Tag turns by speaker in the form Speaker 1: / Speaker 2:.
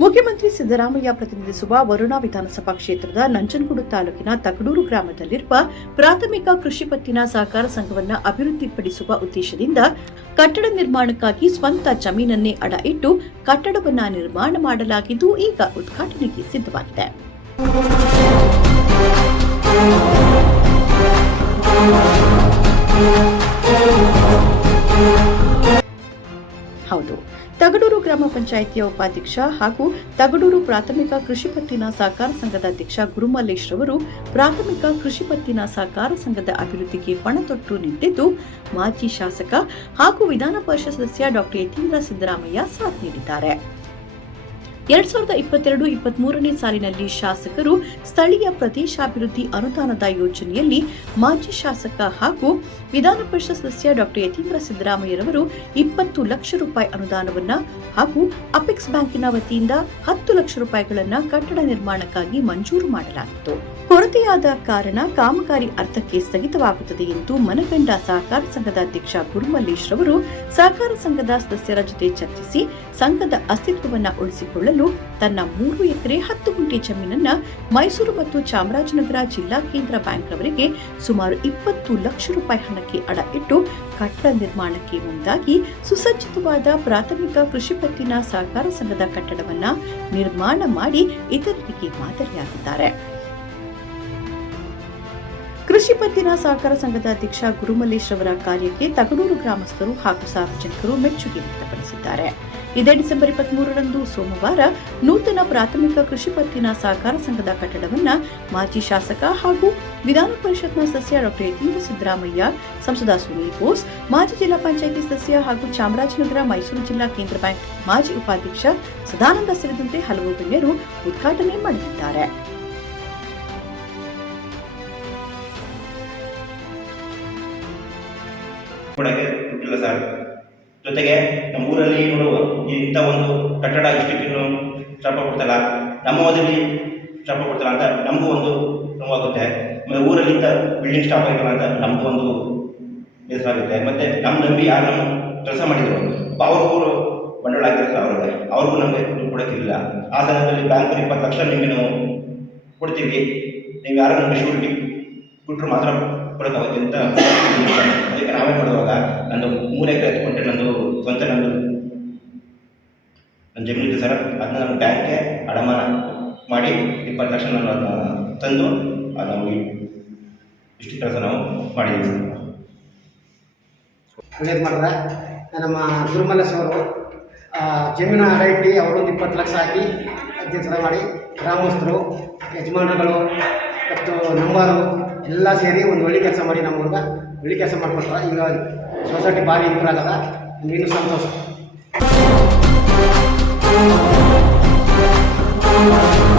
Speaker 1: ಮುಖ್ಯಮಂತ್ರಿ ಸಿದ್ದರಾಮಯ್ಯ ಪ್ರತಿನಿಧಿಸುವ ವರುಣಾ ವಿಧಾನಸಭಾ ಕ್ಷೇತ್ರದ ನಂಜನಗೂಡು ತಾಲೂಕಿನ ತಗಡೂರು ಗ್ರಾಮದಲ್ಲಿರುವ ಪ್ರಾಥಮಿಕ ಕೃಷಿ ಪತ್ತಿನ ಸಹಕಾರ ಸಂಘವನ್ನು ಅಭಿವೃದ್ಧಿಪಡಿಸುವ ಉದ್ದೇಶದಿಂದ ಕಟ್ಟಡ ನಿರ್ಮಾಣಕ್ಕಾಗಿ ಸ್ವಂತ ಜಮೀನನ್ನೇ ಅಡ ಇಟ್ಟು ಕಟ್ಟಡವನ್ನು ನಿರ್ಮಾಣ ಮಾಡಲಾಗಿದ್ದು ಈಗ ಉದ್ಘಾಟನೆಗೆ ಸಿದ್ಧವಾಗಿದೆ. ಗ್ರಾಮ ಪಂಚಾಯಿತಿಯ ಉಪಾಧ್ಯಕ್ಷ ಹಾಗೂ ತಗಡೂರು ಪ್ರಾಥಮಿಕ ಕೃಷಿ ಪತ್ತಿನ ಸಹಕಾರ ಸಂಘದ ಅಧ್ಯಕ್ಷ ಗುರುಮಲ್ಲೇಶ್ ರವರು ಪ್ರಾಥಮಿಕ ಕೃಷಿ ಪತ್ತಿನ ಸಹಕಾರ ಸಂಘದ ಅಭಿವೃದ್ಧಿಗೆ ಪಣತೊಟ್ಟು ನಿಂತಿದ್ದು, ಮಾಜಿ ಶಾಸಕ ಹಾಗೂ ವಿಧಾನ ಪರಿಷತ್ ಸದಸ್ಯ ಡಾಕ್ಟರ್ ಯತೀಂದ್ರ ಸಿದ್ದರಾಮಯ್ಯ ಸಾಥ್ ನೀಡಿದ್ದಾರೆ. ಎರಡ್ ಸಾವಿರದ ಇಪ್ಪತ್ತೆರಡು ಇಪ್ಪತ್ಮೂರನೇ ಸಾಲಿನಲ್ಲಿ ಶಾಸಕರು ಸ್ಥಳೀಯ ಪ್ರದೇಶಾಭಿವೃದ್ಧಿ ಅನುದಾನದ ಯೋಜನೆಯಲ್ಲಿ ಮಾಜಿ ಶಾಸಕ ಹಾಗೂ ವಿಧಾನ ಪರಿಷತ್ ಸದಸ್ಯ ಡಾಕ್ಟರ್ ಯತೀಂದ್ರ ಸಿದ್ದರಾಮಯ್ಯರವರು ಇಪ್ಪತ್ತು ಲಕ್ಷ ರೂಪಾಯಿ ಅನುದಾನವನ್ನ ಹಾಗೂ ಅಪೆಕ್ಸ್ ಬ್ಯಾಂಕಿನ ವತಿಯಿಂದ ಹತ್ತು ಲಕ್ಷ ರೂಪಾಯಿಗಳನ್ನ ಕಟ್ಟಡ ನಿರ್ಮಾಣಕ್ಕಾಗಿ ಮಂಜೂರು ಮಾಡಲಾಗಿತ್ತು. ಕೊರತೆಯಾದ ಕಾರಣ ಕಾಮಗಾರಿ ಅರ್ಥಕ್ಕೆ ಸ್ಥಗಿತವಾಗುತ್ತದೆ ಎಂದು ಮನಗಂಡ ಸಹಕಾರ ಸಂಘದ ಅಧ್ಯಕ್ಷ ಗುರುಮಲ್ಲೇಶ್ ರವರು ಸಹಕಾರ ಸಂಘದ ಸದಸ್ಯರ ಜೊತೆ ಚರ್ಚಿಸಿ ಸಂಘದ ಅಸ್ತಿತ್ವವನ್ನು ಉಳಿಸಿಕೊಳ್ಳಲು ತನ್ನ ಮೂರು ಎಕರೆ ಹತ್ತು ಗುಂಟೆ ಜಮೀನನ್ನ ಮೈಸೂರು ಮತ್ತು ಚಾಮರಾಜನಗರ ಜಿಲ್ಲಾ ಕೇಂದ್ರ ಬ್ಯಾಂಕ್ ರವರಿಗೆ ಸುಮಾರು ಇಪ್ಪತ್ತು ಲಕ್ಷ ರೂಪಾಯಿ ಹಣಕ್ಕೆ ಅಡ ಇಟ್ಟು ಕಟ್ಟಡ ನಿರ್ಮಾಣಕ್ಕೆ ಮುಂದಾಗಿ ಸುಸಜ್ಜಿತವಾದ ಪ್ರಾಥಮಿಕ ಕೃಷಿ ಪತ್ತಿನ ಸಹಕಾರ ಸಂಘದ ಕಟ್ಟಡವನ್ನ ನಿರ್ಮಾಣ ಮಾಡಿ ಇತರರಿಗೆ ಮಾದರಿಯಾಗಿದ್ದಾರೆ. ಕೃಷಿ ಪತ್ತಿನ ಸಹಕಾರ ಸಂಘದ ಅಧ್ಯಕ್ಷ ಗುರುಮಲ್ಲೇಶ್ ಅವರ ಕಾರ್ಯಕ್ಕೆ ತಗಡೂರು ಗ್ರಾಮಸ್ಥರು ಹಾಗೂ ಸಾರ್ವಜನಿಕರು ಮೆಚ್ಚುಗೆ ವ್ಯಕ್ತಪಡಿಸಿದ್ದಾರೆ. ಇದೇ ಡಿಸೆಂಬರ್ ಇಪ್ಪತ್ಮೂರರಂದು ಸೋಮವಾರ ನೂತನ ಪ್ರಾಥಮಿಕ ಕೃಷಿ ಪತ್ತಿನ ಸಹಕಾರ ಸಂಘದ ಕಟ್ಟಡವನ್ನು ಮಾಜಿ ಶಾಸಕ ಹಾಗೂ ವಿಧಾನ ಪರಿಷತ್ನ ಸದಸ್ಯ ಡಾಕ್ಟರ್ ಯತೀಂದ್ರ ಸಿದ್ದರಾಮಯ್ಯ, ಸಂಸದ ಸುನೀಲ್ ಬೋಸ್, ಮಾಜಿ ಜಿಲ್ಲಾ ಪಂಚಾಯಿತಿ ಸದಸ್ಯ ಹಾಗೂ ಚಾಮರಾಜನಗರ ಮೈಸೂರು ಜಿಲ್ಲಾ ಕೇಂದ್ರ ಬ್ಯಾಂಕ್ ಮಾಜಿ ಉಪಾಧ್ಯಕ್ಷ ಸದಾನಂದ ಸೇರಿದಂತೆ ಹಲವು ಗಣ್ಯರು ಉದ್ಘಾಟನೆ ಮಾಡಲಿದ್ದಾರೆ
Speaker 2: ಸರ್. ಜೊತೆಗೆ ನಮ್ಮ ಊರಲ್ಲಿ ನೋಡುವ ಇಂಥ ಒಂದು ಕಟ್ಟಡ ಇಷ್ಟಕ್ಕಿನ್ನು ಶ್ರಮ ಕೊಡ್ತಲ್ಲ, ನಮ್ಮ ಓದಲ್ಲಿ ಶ್ರಮ ಕೊಡ್ತಲ್ಲ ಅಂತ ನಮಗೂ ಒಂದು ನೋವಾಗುತ್ತೆ ಮತ್ತು ಊರಲ್ಲಿ ಇಂಥ ಬಿಲ್ಡಿಂಗ್ ಸ್ಟಾಪ್ ಆಗಿರಲ್ಲ ಅಂತ ನಮಗೂ ಒಂದು ಬೇಸರ ಆಗುತ್ತೆ. ಮತ್ತು ನಮ್ಮ ನಂಬಿ ಯಾರು ನಮ್ಮ ಕೆಲಸ ಮಾಡಿದ್ರು? ಅವ್ರ ಊರು ಬಂಡವಾಳ ಹಾಕಿರ್ತಾರೆ ಅವ್ರಿಗೆ. ಅವ್ರಿಗೂ ನಮಗೆ ದುಡ್ಡು ಕೊಡೋಕ್ಕಿಲ್ಲ. ಆ ಸಂದರ್ಭದಲ್ಲಿ ಬ್ಯಾಂಕಲ್ಲಿ ಇಪ್ಪತ್ತು ಲಕ್ಷ ನಿಮಗೆ ನಾವು ಕೊಡ್ತೀವಿ. ನೀವು ಯಾರು ನಮಗೆ ಶೂರಿಟಿ ಕೊಟ್ಟರು ಮಾತ್ರ ಕೊಡೋಕ್ಕಾಗುತ್ತೆ ಅಂತ ಅದಕ್ಕೆ ನಾವೇ ಮಾಡುವಾಗ ನಂದು ಮೂರು ಎಕರೆ ಎತ್ಕೊಂಡ್ರೆ ನಂದು ಸ್ವಂತ ನಂದು ನನ್ನ ಜಮೀನು ಇದೆ ಸರ್ ಅದನ್ನ ನಾನು ಬ್ಯಾಂಕ್ಗೆ ಅಡಮಾನ ಮಾಡಿ ಇಪ್ಪತ್ತು ಲಕ್ಷ ನಾನು ಅದನ್ನ ತಂದು ಅದು ಇಷ್ಟು ಕೆಲಸ ನಾವು ಮಾಡಿದ್ದೀವಿ ಸರ್.
Speaker 3: ಒಳ್ಳೇದು ಮಾಡಿದ್ರೆ ನಮ್ಮ ಗುರುಮಲ್ಲೇಶ್ ಅವರು ಜಮೀನು ಅಡ ಇಟ್ಟು ಅವರೊಂದು ಇಪ್ಪತ್ತು ಲಕ್ಷ ಹಾಕಿ ಅಧ್ಯಕ್ಷ ಮಾಡಿ ಗ್ರಾಮಸ್ಥರು, ಯಜಮಾನರುಗಳು ಮತ್ತು ನಂಬರು ಎಲ್ಲ ಸೇರಿ ಒಂದು ಒಳ್ಳೆ ಕೆಲಸ ಮಾಡಿ ನಮ್ಮ ಹುಡುಗ ಒಳ್ಳೆ ಕೆಲಸ ಮಾಡಿಕೊಟ್ರೆ ಈಗ ಸೊಸೈಟಿ ಭಾರಿ ಇಂಪ್ರೂವ್ ಆಗದ. ಇನ್ನೂ ಸಂತೋಷ. you.